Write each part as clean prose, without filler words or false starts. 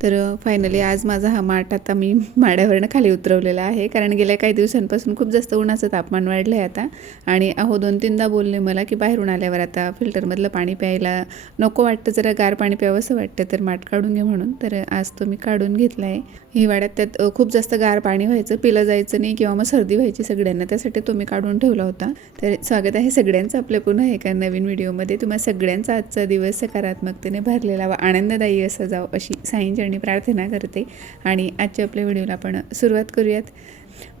तर फायनली आज माझा हा माठ आता मी माड्यावरनं खाली उतरवलेला आहे, कारण गेल्या काही दिवसांपासून खूप जास्त उन्हाचं तापमान वाढलं आहे आता. आणि अहो 2-3दा बोलले मला की बाहेरून आल्यावर आता फिल्टरमधलं पाणी प्यायला नको वाटतं, जरा गार पाणी प्यावंसं वाटतं, तर माठ काढून घे म्हणून. तर आज तो मी काढून घेतला आहे. हिवाळ्यात त्यात खूप जास्त गार पाणी व्हायचं, पिलं जायचं नाही किंवा मग सर्दी व्हायची सगळ्यांना, त्यासाठी तो मी काढून ठेवला होता. तर स्वागत आहे सगळ्यांचं आपल्या पुन्हा एका नवीन व्हिडिओमध्ये. तुम्हा सगळ्यांचा आजचा दिवस सकारात्मकतेने भरलेला व आनंददायी असा जावं अशी साईंचरणी प्रार्थना करते. आणि आजच्या आपल्या व्हिडिओला आपण सुरुवात करूयात.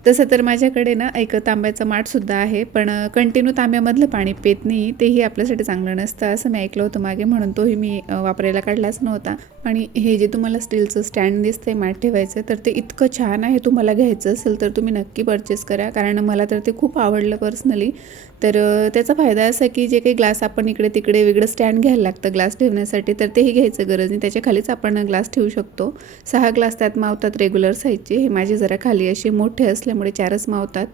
तसं तर माझ्याकडे ना एक तांब्याचं माठसुद्धा आहे, पण कंटिन्यू तांब्यामधलं पाणी पित नाही, तेही आपल्यासाठी चांगलं नसतं असं मी ऐकलं होतं मागे, म्हणून तोही मी वापरायला काढलाच नव्हता. आणि हे जे तुम्हाला स्टीलचं स्टँड दिसतंय माठ ठेवायचं, तर ते इतकं छान आहे. तुम्हाला घ्यायचं असेल तर तुम्ही नक्की परचेस करा, कारण मला तर ते खूप आवडलं पर्सनली. तर त्याचा फायदा असा की जे काही ग्लास आपण इकडे तिकडे वेगळं स्टँड घ्यायला लागतं ग्लास ठेवण्यासाठी, तर तेही घ्यायचं गरज नाही, त्याच्या खालीच आपण ग्लास ठेवू शकतो. 6 ग्लास त्यात मावतात रेग्युलर साईजचे. हे माझे जरा खाली असे मोठे असल्यामुळे 4च मावतात.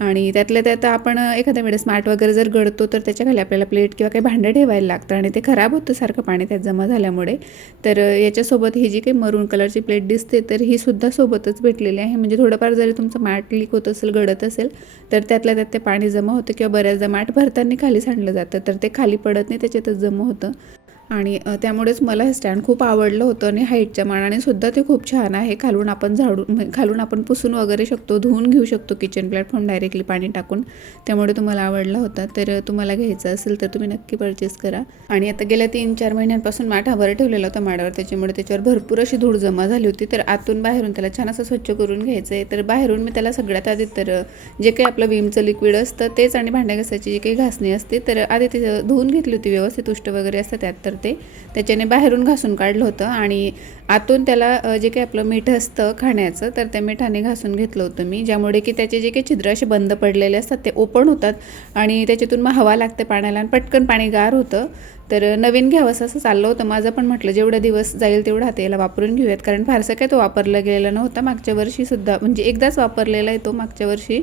आणि त्यातल्या त्यात आपण एखाद्या वेळेस माठ वगैरे जर गळतो तर त्याच्या खाली आपल्याला प्लेट किंवा काही भांडं ठेवायला लागतं, आणि ते खराब होतं सारखं पाणी त्यात जमा झाल्यामुळे. तर याच्यासोबत ही जी काही मरून कलरची प्लेट दिसते, तर ही सुद्धा सोबतच भेटलेली आहे. म्हणजे थोडंफार जरी तुमचं माठ लीक होत असेल, गळत असेल, तर त्यातल्या त्यात ते पाणी जमा होतं, किंवा बऱ्याचदा माठ भरताना खाली सांडलं जातं, तर ते खाली पडत नाही, त्याच्यातच जमा होतं. आणि त्यामुळेच मला हे स्टँड खूप आवडलं होतं. आणि हाईटच्या मानाने सुद्धा ते खूप छान आहे. खालून आपण खालून आपण पुसून वगैरे शकतो, धुवून घेऊ शकतो किचन प्लॅटफॉर्म डायरेक्टली पाणी टाकून. त्यामुळे तुम्हाला आवडला होता. तर तुम्हाला घ्यायचं असेल तर तुम्ही नक्की परचेस करा. आणि आता गेल्या 3-4 महिन्यांपासून माठावर ठेवलेला होता माडावर, त्याच्यामुळे त्याच्यावर भरपूर अशी धूळ जमा झाली होती. तर आतून बाहेरून त्याला छान असं स्वच्छ करून घ्यायचं आहे. तर बाहेरून मी त्याला सगळ्यात आधी तर जे काही आपलं विमचं लिक्विड असतं तेच, आणि भांड्या घासायची जी काही घासणी असते, तर आधी ते धुवून घेतली होती व्यवस्थित, उष्ट वगैरे असतं त्यात, तर त्याच्याने बाहेरून घासून काढलं होतं. आणि आतून त्याला जे काही आपलं मीठ असतं खाण्याचं, तर त्या मिठाने घासून घेतलं होतं मी, ज्यामुळे की त्याचे जे काही छिद्र असे बंद पडलेले असतात ते ओपन होतात, आणि त्याच्यातून मग हवा लागते पाण्याला, आणि पटकन पाणी गार होतं. तर नवीन घ्यावंसं असं चाललं होतं माझं, पण म्हटलं जेवढा दिवस जाईल तेवढा हात याला वापरून घेऊयात, कारण फारसं काय तो वापरला गेलेला नव्हता. मागच्या वर्षीसुद्धा म्हणजे एकदाच वापरलेला आहे तो, मागच्या वर्षी,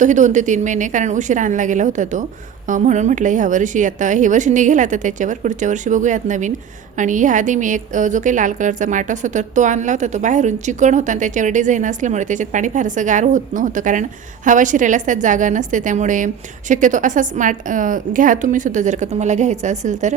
तोही 2 ते 3 महिने, कारण उशीर आणला गेला होता तो. म्हणून म्हटलं ह्या वर्षी, आता हे वर्षी निघेल आता त्याच्यावर, पुढच्या वर्षी बघूयात नवीन. आणि ह्याआधी मी एक जो काही लाल कलरचा माठ असतो तर तो आणला होता. तो बाहेरून चिकन होता, आणि त्याच्यावर डिझाईन असल्यामुळे त्याच्यात पाणी फारसं गार होत नव्हतं, कारण हवा शिरायलाच त्यात जागा नसते. त्यामुळे शक्यतो असाच माठ घ्या तुम्ही सुद्धा, जर का तुम्हाला घ्यायचा असेल तर.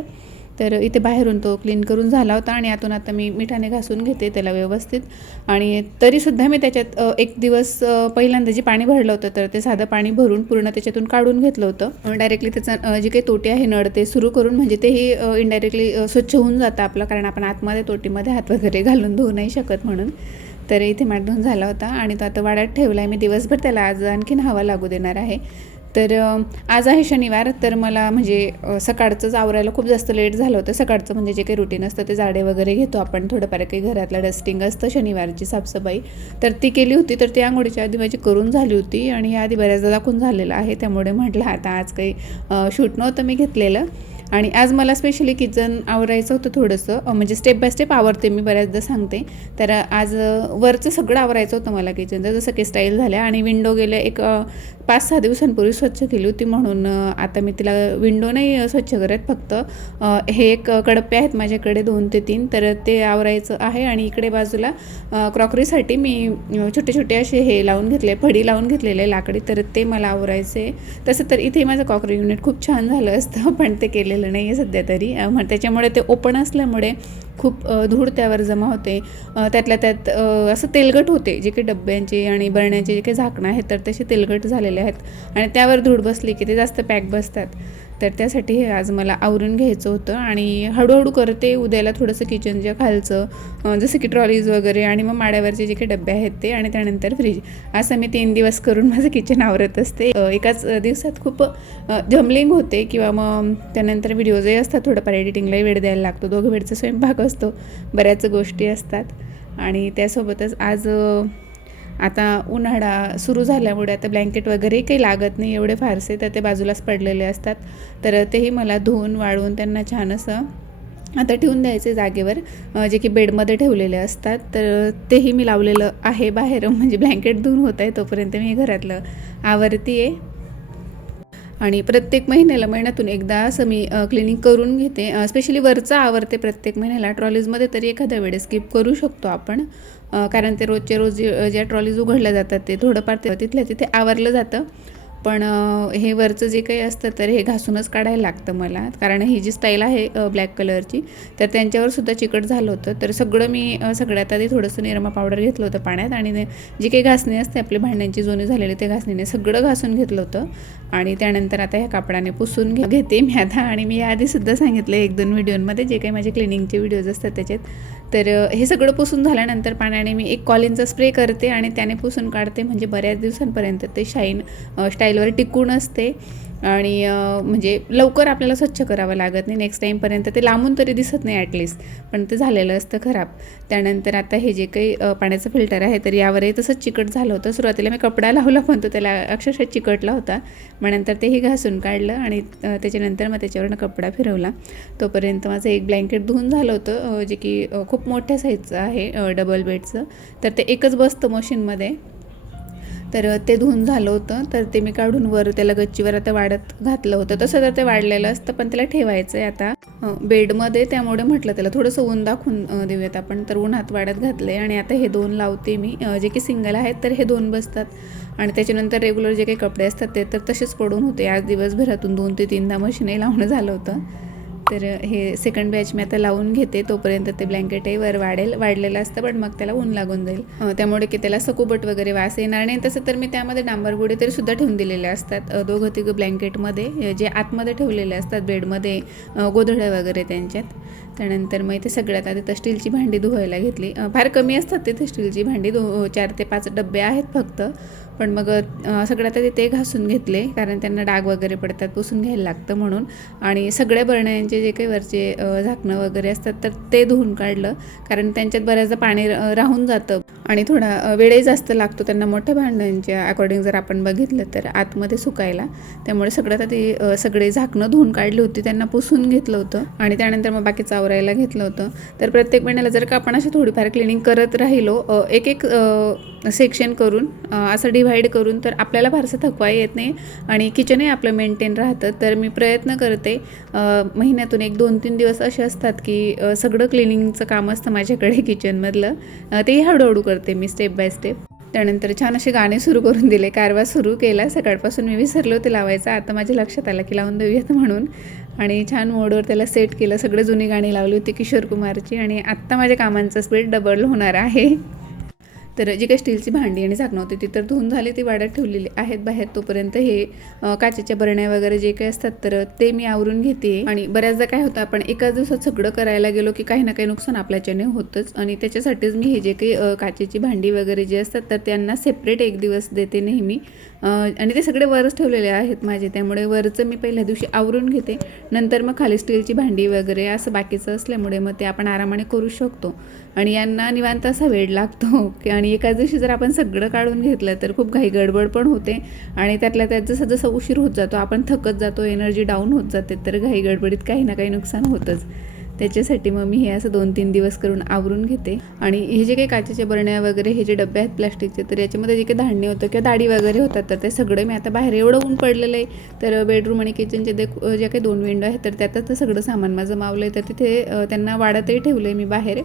तर इथे बाहेरून तो क्लीन करून झाला होता, आणि आतून आता मी मिठाने घासून घेते त्याला व्यवस्थित. आणि तरीसुद्धा मी त्याच्यात एक दिवस पहिल्यांदा जे पाणी भरलं होतं, तर ते साधं पाणी भरून पूर्ण त्याच्यातून काढून घेतलं होतं. डायरेक्टली त्याचा जे काही तोटी आहे नळ ते सुरू करून, म्हणजे तेही इनडायरेक्टली स्वच्छ होऊन जातं आपलं, कारण आपण आतमध्ये तोटीमध्ये हात वगैरे घालून धुवू नाही शकत म्हणून. तर इथे माठ धुवून झाला होता, आणि तो आता वाड्यात ठेवला आहे मी दिवसभर. त्याला आज आणखीन हवा लागू देणार आहे. तर आज आहे शनिवार, तर मला म्हणजे सकाळचंच आवरायला खूप जास्त लेट झालं होतं. सकाळचं म्हणजे जे काही रुटीन असतं ते झाडे वगैरे घेतो आपण, थोडंफार काही घरातलं डस्टिंग असतं शनिवारची साफसफाई, तर ती केली होती. तर ती आंघोळीच्या आधी माझी करून झाली होती, आणि आधी बऱ्याचदा दाखवून झालेलं आहे. त्यामुळे म्हटलं आता आज काही शूट नव्हतं मी घेतलेलं. आणि आज मला स्पेशली किचन आवरायचं होतं थोडंसं, म्हणजे स्टेप बाय स्टेप आवरते मी, बऱ्याचदा सांगते. तर आज वरचं सगळं आवरायचं होतं मला किचनचं, जसं की स्टाईल झाल्या. आणि विंडो गेल्या एक 5-6 दिवसांपूर्वी स्वच्छ केली होती, म्हणून आता मी तिला विंडो नाही स्वच्छ करत, फक्त हे एक कडप्पे आहेत माझ्याकडे 2 ते 3, तर ते आवरायचं आहे. आणि इकडे बाजूला क्रॉकरीसाठी मी छोटे छोटे असे हे लावून घेतले, फडी लावून घेतलेले लाकडी, तर ते मला आवरायचे. तसं तर इथे माझं क्रॉकरी युनिट खूप छान झालं असतं, पण ते केलेलं नाही आहे सध्या तरी. त्याच्यामुळे ते ओपन असल्यामुळे खूप धूळ त्यावर जमा होते. त्यातल्या त्यात असं तेलकट होते, जे काही डब्यांचे आणि बरण्याचे जे काही झाकणं आहेत, तर तसे तेलकट झालेले आहेत, आणि त्यावर धूळ बसली की ते जास्त पॅक बसतात. तर त्यासाठी हे आज मला आवरून घ्यायचं होतं. आणि हळूहळू करते उद्याला थोडंसं किचनच्या खालचं, जसं की ट्रॉलीज वगैरे, आणि मग माड्यावरचे जे काही डबे आहेत ते, आणि त्यानंतर फ्रीज. असं मी 3 दिवस करून माझं किचन आवरत असते. एकाच दिवसात खूप जमलिंग होते, किंवा मग त्यानंतर व्हिडिओ जे असतात थोडंफार एडिटिंगलाही वेळ द्यायला लागतो, 2 वेळचा स्वयंपाक असतो, बऱ्याच गोष्टी असतात. आणि त्यासोबतच आज आता उन्हाळा सुरू झाल्यामुळे आता ब्लँकेट वगैरे काही लागत नाही एवढे फारसे, तर ते बाजूलाच पडलेले असतात. तर तेही मला धुवून वाळवून त्यांना छान असं आता ठेवून द्यायचे जागेवर, जे की बेडमध्ये ठेवलेले असतात. तर तेही मी लावलेलं आहे बाहेर, म्हणजे ब्लँकेट धुवून होत आहे तोपर्यंत मी घरातलं आवरती आहे. आणि प्रत्येक महिन्यातून एकदा असं मी क्लिनिंग करून घेते. स्पेशली वरचं आवरते प्रत्येक महिन्याला. ट्रॉलीजमध्ये तरी एखाद्या वेळेस स्किप करू शकतो आपण, कारण ते रोजचे रोज ज्या ट्रॉलीज उघडल्या जातात ते थोडंफार तिथल्या तिथे आवरलं जातं. पण हे वरचं जे काही असतं तर हे घासूनच काढायला लागतं मला, कारण ही जी स्टाईल आहे ब्लॅक कलरची तर त्यांच्यावरसुद्धा चिकट झालं होतं. तर सगळं मी सगळ्यात आधी थोडंसं निरमा पावडर घेतलं होतं पाण्यात, आणि जी काही घासणी असते आपली भांड्यांची जुनी झालेली ते घासणीने सगळं घासून घेतलं होतं. आणि त्यानंतर आता ह्या कापडाने पुसून घेते मी आता. आणि मी याआधीसुद्धा सांगितलं 1-2 व्हिडिओमध्ये जे काही माझे क्लिनिंगचे व्हिडिओज असतात त्याच्यात, तर हे सगळं पुसून झाल्यानंतर पाण्याने मी एक कॉलिनचा स्प्रे करते आणि त्याने पुसून काढते, म्हणजे बऱ्याच दिवसांपर्यंत ते स्टाईलवर टिकून असते. आणि म्हणजे लवकर आपल्याला स्वच्छ करावं लागत नाही, नेक्स्ट टाईमपर्यंत ते लांबून तरी दिसत नाही ॲटलिस्ट, पण ते झालेलं असतं खराब. त्यानंतर आता हे जे काही पाण्याचं फिल्टर आहे तर यावरही तसंच चिकट झालं होतं. सुरुवातीला मी कपडा लावला पण तो त्याला अक्षरशः चिकटला होता. मग नंतर तेही घासून काढलं आणि त्याच्यानंतर मग त्याच्यावरनं कपडा फिरवला. तोपर्यंत माझं एक ब्लँकेट धुवून झालं होतं, जे की खूप मोठ्या साईजचं आहे, डबल बेडचं. तर ते एकच बसतं मशीनमध्ये, तर ते धुवून झालं होतं. तर ते मी काढून वर त्याला गच्चीवर आता वाढत घातलं होतं. तसं तर ते वाढलेलं असतं, पण त्याला ठेवायचं आहे आता बेडमध्ये, त्यामुळे म्हटलं त्याला थोडंसं ऊन दाखवून देऊयात आपण. तर उन्हात वाढत घातलं आहे आणि आता हे 2 लावते मी, जे की सिंगल आहेत तर हे 2 बसतात. आणि त्याच्यानंतर रेग्युलर जे काही कपडे असतात ते तर तसेच पडून होते. आज दिवसभरातून 2 ते 3दा मशीनही लावणं झालं होतं. तर हे सेकंड बॅच मी आता लावून घेते, तोपर्यंत ते ब्लँकेटही वाढलेलं असतं, पण मग त्याला ऊन लागून जाईल, त्यामुळे की त्याला सकुबट वगैरे वास येणार नाही. तसं तर मी त्यामध्ये डांबरगोळी तरी सुद्धा ठेवून दिलेले असतात 2-3 ब्लँकेटमध्ये, जे आतमध्ये ठेवलेले असतात बेडमध्ये, गोधड्या वगैरे त्यांच्यात. त्यानंतर मग इथे सगळ्यात आधी तर स्टीलची भांडी धुवायला घेतली. फार कमी असतात तिथे स्टीलची भांडी, 4 ते 5 डबे आहेत फक्त, पण मग सगळ्यात आधी ते घासून घेतले, कारण त्यांना डाग वगैरे पडतात, पुसून घ्यायला लागतं म्हणून. आणि सगळ्या बरण्यांचे जे काही वरचे झाकणं वगैरे असतात तर ते धुवून काढलं, कारण त्यांच्यात बऱ्याचदा पाणी राहून जातं आणि थोडा वेळही जास्त लागतो त्यांना मोठ्या भांड्यांच्या अकॉर्डिंग जर आपण बघितलं तर आतमध्ये सुकायला. त्यामुळे सगळ्यात आधी सगळे झाकणं धुवून काढली होती, त्यांना पुसून घेतलं होतं आणि त्यानंतर मग बाकीचं आवरायला घेतलं होतं. तर प्रत्येक महिन्याला जर का आपण अशी थोडीफार क्लिनिंग करत राहिलो, एक सेक्शन करून असं डिव्हाइड करून, तर आपल्याला फारसं थकवा येत नाही आणि किचनही आपलं मेंटेन राहतं. तर मी प्रयत्न करते, महिन्यातून 1-2-3 दिवस असे असतात की सगळं क्लिनिंगचं काम असतं माझ्याकडे किचनमधलं, तेही हळूहळू करते मी स्टेप बाय स्टेप. त्यानंतर छान असे गाणे सुरू करून दिले, कारवा सुरू केला. सकाळपासून मी विसरले होते लावायचं, आता माझ्या लक्षात आलं की लावून देऊयात म्हणून, आणि छान मोडवर त्याला सेट केलं. सगळे जुनी गाणी लावली होती किशोर कुमारची, आणि आत्ता माझ्या कामांचा स्पीड डबल होणार आहे. तर जी काही स्टीलची भांडी आणि झाकणं होती ती तर धुवून झाली, ती वाढत ठेवलेली आहेत बाहेर. तोपर्यंत हे काचेच्या बरण्या वगैरे जे काही असतात तर ते मी आवरून घेते. आणि बऱ्याचदा काय होतं, आपण एकाच दिवसात सगळं करायला गेलो की काही ना काही नुकसान आपल्याच्याने होतंच, आणि त्याच्यासाठीच मी हे जे काही काचेची भांडी वगैरे जे असतात तर त्यांना सेपरेट एक दिवस देते नेहमी. आणि ते सगळे वरच ठेवलेले आहेत माझे, त्यामुळे वरचं मी पहिल्या दिवशी आवरून घेते. नंतर मग खाली स्टीलची भांडी वगैरे असं बाकीचं असल्यामुळे मग ते आपण आरामाने करू शकतो. आणि यांना निवांत असा वेळ लागतो आणि एकाच दिवशी जर आपण सगळं काढून घेतलं तर खूप घाई गडबड पण होते, आणि त्यातल्या त्यात जसं जसं उशीर होत जातो आपण थकत जातो, एनर्जी डाऊन होत जाते, तर घाई गडबडीत काही ना काही नुकसान होतंच. त्याच्यासाठी मग मी हे असं 2-3 दिवस करून आवरून घेते. आणि हे जे काही काचेच्या बरण्या वगैरे हे जे डबे आहेत प्लास्टिकचे, तर याच्यामध्ये जे काही धान्य होतं किंवा डाळी वगैरे होतात तर ते सगळं मी आता बाहेर, एवढं ऊन पडलेलं आहे तर बेडरूम आणि किचनचे ज्या काही 2 विंडो आहेत तर त्यातच सगळं सामान माझं मावलं आहे, तर तिथे त्यांना वाढतही ठेवलं आहे मी बाहेर.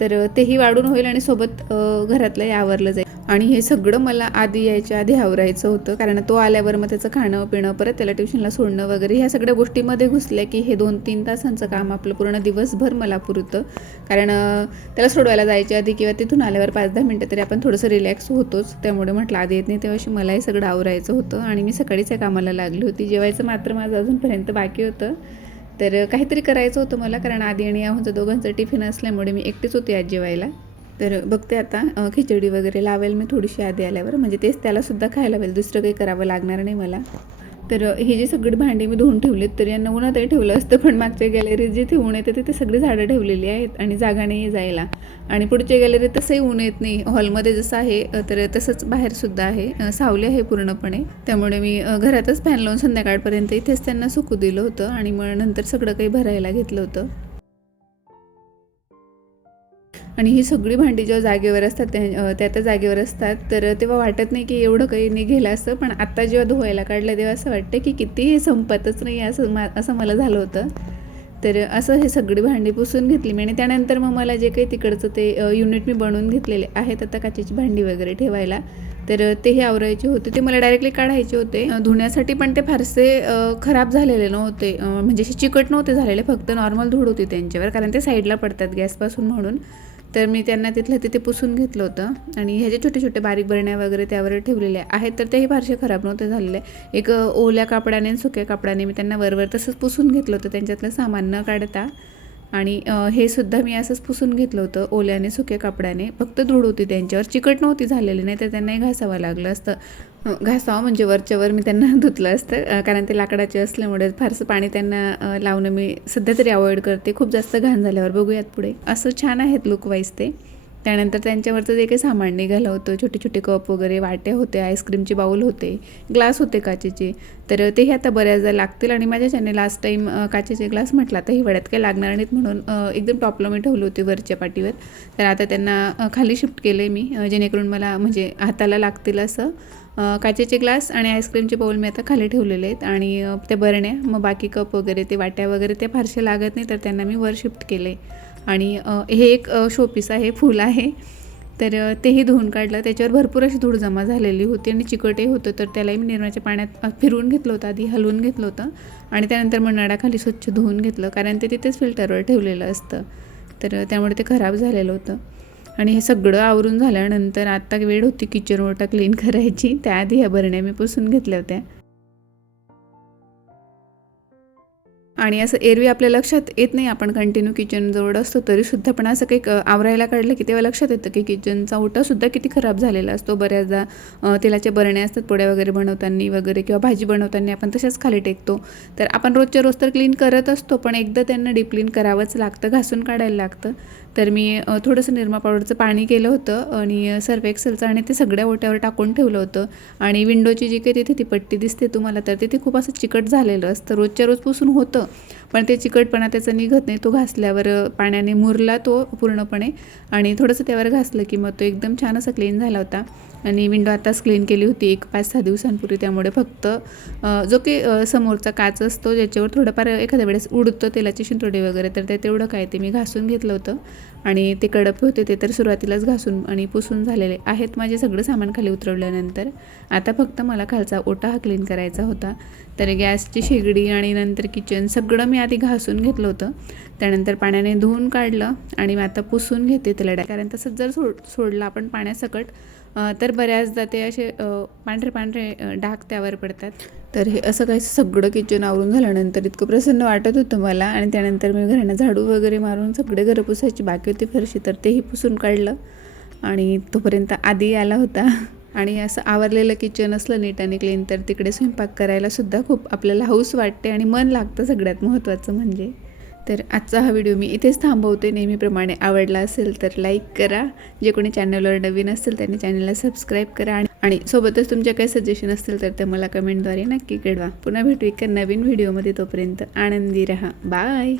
तर तेही वाढून होईल आणि सोबत घरातलंही आवरलं जाईल. आणि हे सगळं मला आधी यायच्या आधी आवरायचं होतं, कारण तो आल्यावर मग त्याचं खाणं पिणं, परत त्याला ट्युशनला सोडणं वगैरे, ह्या सगळ्या गोष्टीमध्ये घुसल्या की हे 2-3 तासांचं काम आपलं पूर्ण दिवसभर मला पुरतं. कारण त्याला सोडवायला जायच्या आधी किंवा तिथून आल्यावर 5-10 मिनटं तरी आपण थोडंसं रिलॅक्स होतोच. त्यामुळे म्हटलं आधी येत नाही तेव्हाशी मलाही सगळं आवरायचं होतं, आणि मी सकाळीच या कामाला लागली होती. जेवायचं मात्र माझं अजूनपर्यंत बाकी होतं, तर काहीतरी करायचं होतं मला, कारण आधी आणि याहूनचं दोघांचं टिफिन असल्यामुळे मी एकटीच होती आज जेवायला. तर बघते आता खिचडी वगैरे लावेल मी थोडीशी आधी आल्यावर, म्हणजे तेच त्यालासुद्धा खायला लावेल, दुसरं काही करावं लागणार नाही मला. तर ही जी सगळी भांडी मी धुवून ठेवलीत, तर यांना उन्हातही ठेवलं असतं, पण मागच्या गॅलरीत जिथे ऊन येते तिथे सगळी झाडं ठेवलेली आहेत आणि जागा नाही जायला. आणि पुढच्या गॅलरीत तसंही ऊन येत नाही, हॉलमध्ये जसं आहे तर तसंच बाहेरसुद्धा आहे, सावली आहे पूर्णपणे. त्यामुळे मी घरातच फॅन लावून संध्याकाळपर्यंत इथेच त्यांना सुकू दिलं होतं, आणि मग नंतर सगळं काही भरायला घेतलं होतं. आणि ही सगळी भांडी जेव्हा जागेवर असतात त्या जागेवर असतात तर तेव्हा वाटत नाही की एवढं काही निघेलं असं, पण आत्ता जेव्हा धुवायला काढलं तेव्हा असं वाटतं की किती संपतच नाही असं मला झालं होतं. तर असं हे सगळी भांडी पुसून घेतली मी आणि त्यानंतर मग मला जे काही तिकडचं ते युनिट मी बनवून घेतलेले आहेत आता काचेची भांडी वगैरे ठेवायला, तर तेही आवरायचे होते. ते मला डायरेक्टली काढायचे होते धुण्यासाठी, पण ते फारसे खराब झालेले नव्हते, म्हणजे असे चिकट नव्हते झालेले, फक्त नॉर्मल धूळ होती त्यांच्यावर, कारण ते साईडला पडतात गॅसपासून म्हणून. तर मी त्यांना तिथलं तिथे पुसून घेतलं होतं आणि ह्याचे छोटे छोटे बारीक बरण्या वगैरे त्यावर ठेवलेले आहेत, तर तेही फारसे खराब नव्हते झालेले. एक ओल्या कापडाने आणि सुक्या कापडाने मी त्यांना वरवर तसंच पुसून घेतलं होतं त्यांच्यातलं सामान न काढता. आणि हे सुद्धा मी असंच पुसून घेतलं होतं ओल्याने सुक्या कापडाने, फक्त धूळ होती त्यांच्यावर, चिकट नव्हती झालेली, नाही तर त्यांनाही घासावं लागलं असतं. घासावं म्हणजे वरच्यावर मी त्यांना धुतलं असतं, कारण ते लाकडाचे असल्यामुळे फारसं पाणी त्यांना लावणं मी सध्या तरी अवॉइड करते, खूप जास्त घाण झाल्यावर. बघूयात पुढे. असं छान आहेत लुक वाईज ते. त्यानंतर त्यांच्यावरचं जे काही सामान निघालं होतं, छोटे छोटे कप वगैरे, वाटे होते, आईस्क्रीमचे बाऊल होते, ग्लास होते काचेचे, तर तेही आता बऱ्याचदा लागतील. आणि माझ्या ज्याने लास्ट टाईम काचेचे ग्लास म्हटला तर हिवाळ्यात काही लागणार नाहीत म्हणून एकदम टॉपला मी ठेवले होते वरच्या पाटीवर, तर आता त्यांना खाली शिफ्ट केलं आहे मी, जेणेकरून मला म्हणजे हाताला लागतील असं. काचेचे ग्लास आणि आईस्क्रीमचे बाऊल मी आता खाली ठेवलेले आहेत आणि त्या बरण्या, मग बाकी कप वगैरे ते वाट्या वगैरे ते फारसे लागत नाही, तर त्यांना मी वर शिफ्ट केले. आणि हे एक शोपीस आहे, फूल आहे, तर तेही धुवून काढलं. त्याच्यावर भरपूर अशी धूळ जमा झालेली होती आणि चिकटही होतं, तर त्यालाही मी निरमाच्या पाण्यात फिरवून घेतलं होतं, आधी हलवून घेतलं होतं आणि त्यानंतर मग नळाखाली स्वच्छ धुवून घेतलं, कारण ते तिथेच फिल्टरवर ठेवलेलं असतं, तर त्यामुळे ते खराब झालेलं होतं. आणि हे सगळं आवरून झाल्यानंतर आता वेळ होती किचन ओटा क्लीन करायची, त्याआधी ह्या बरण्या मी पुसून घेतल्या होत्या. आणि असं एरवी आपल्या लक्षात येत नाही, आपण कंटिन्यू किचनजवळ असतो तरीसुद्धा, पण असं काही आवरायला काढलं की तेव्हा लक्षात येतं की किचनचा ओटासुद्धा किती खराब झालेला असतो. बऱ्याचदा तेलाच्या बरण्या असतात पोळ्या वगैरे बनवताना वगैरे, किंवा भाजी बनवताना आपण तशाच खाली टेकतो, तर आपण रोजच्या रोज तर क्लीन करत असतो, पण एकदा त्यांना डीप क्लीन करावंच लागतं, घासून काढायला लागतं. तर मी थोडंसं निरमा पावडरचं पाणी केलं होतं आणि सर्फ एक्सेलचं, आणि ते सगळ्या ओट्यावर टाकून ठेवलं होतं. आणि विंडोची जी काही तिथे ती पट्टी दिसते तुम्हाला, तर तिथे खूप असं चिकट झालेलं असतं, रोजच्या रोज पुसून होतं, पण ते चिकटपणा त्याचा निघत नाही. तो घासल्यावर पाण्याने मुरला तो पूर्णपणे, आणि थोडंसं त्यावर घासलं की मग तो एकदम छान असा क्लीन झाला होता. आणि विंडो आताच क्लीन केली होती 5-6 दिवसांपूर्वी, त्यामुळे फक्त जो की समोरचा काच असतो ज्याच्यावर थोडंफार एखाद्या वेळेस उडतं तेलाची शिंतोडे वगैरे, तर ते तेवढं काय ते मी घासून घेतलं होतं. आणि ते कडप होते ते तर सुरुवातीलाच घासून आणि पुसून झालेले आहेत माझे सगळं सामान खाली उतरवल्यानंतर. आता फक्त मला खालचा ओटा हा क्लीन करायचा होता, तर गॅसची शेगडी आणि नंतर किचन सगळं मी आधी घासून घेतलं होतं, त्यानंतर पाण्याने धुवून काढलं आणि मी आता पुसून घेते त्याला, कारण तसंच जर सोडलं आपण पाण्यासकट तर बऱ्याचदा ते असे पांढरे पांढरे डाग त्यावर पडतात. तर हे असं काही सगळं किचन आवरून झाल्यानंतर इतकं प्रसन्न वाटत होतं मला. आणि त्यानंतर मी घरांना झाडू वगैरे मारून सगळे घरं पुसायची बाकी होती फरशी, तर तेही पुसून काढलं. आणि तोपर्यंत आधी आला होता. आणि असं आवरलेलं किचन असलं नीट आणि क्लीन, तर तिकडे स्वयंपाक करायला सुद्धा खूप आपल्याला हौस वाटते आणि मन लागतं सगळ्यात महत्त्वाचं म्हणजे. तर आजचा हा व्हिडिओ मी इथेच थांबवते. नेहमीप्रमाणे आवडला असेल तर लाईक करा, जे कोणी चॅनलवर नवीन असतील त्यांनी चॅनलला सबस्क्राईब करा, आणि सोबतच तुमच्या काही सजेशन असतील तर ते मला कमेंटद्वारे नक्की कळवा. पुन्हा भेटू एका नवीन व्हिडिओमध्ये, तोपर्यंत आनंदी रहा. बाय.